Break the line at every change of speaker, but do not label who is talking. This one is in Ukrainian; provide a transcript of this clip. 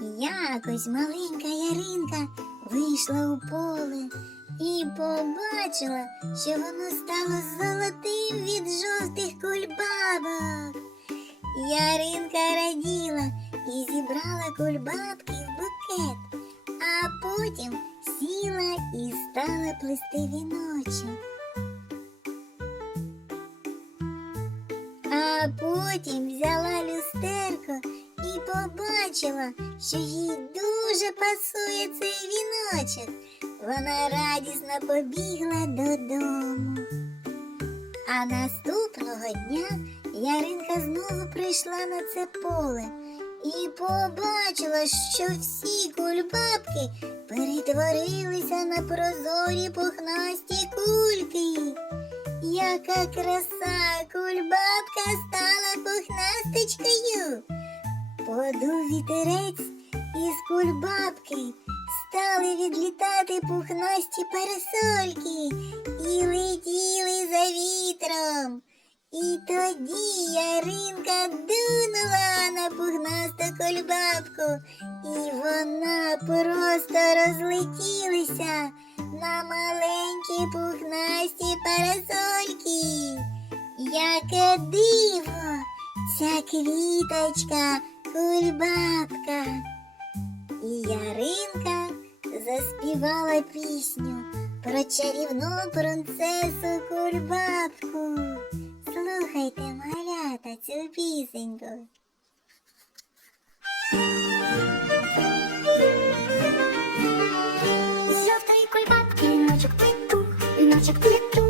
Якось маленька Яринка вийшла у поле і побачила, що воно стало золотим від жовтих кульбабок. Яринка раділа і зібрала кульбабки в букет, а потім сіла і стала плести віночок. А потім взяла люстерко побачила, що їй дуже пасує цей віночок. Вона радісно побігла додому. А наступного дня Яринка знову прийшла на це поле і побачила, що всі кульбабки перетворилися на прозорі пухнасті кульки. Яка краса! Кульбабка стала пухнастичкою. Подув вітерець із кульбабки стали відлітати пухнасті парасольки і летіли за вітром. І тоді Яринка дунула на пухнасту кульбабку, і вона просто розлетілася на маленькі пухнасті парасольки. Яке диво! Ця квіточка кульбабка. І Яринка заспівала пісню про чарівну принцесу кульбабку. Слухайте, малята, цю пісеньку.
З жовтої кульбабки віночок плету, віночок плету.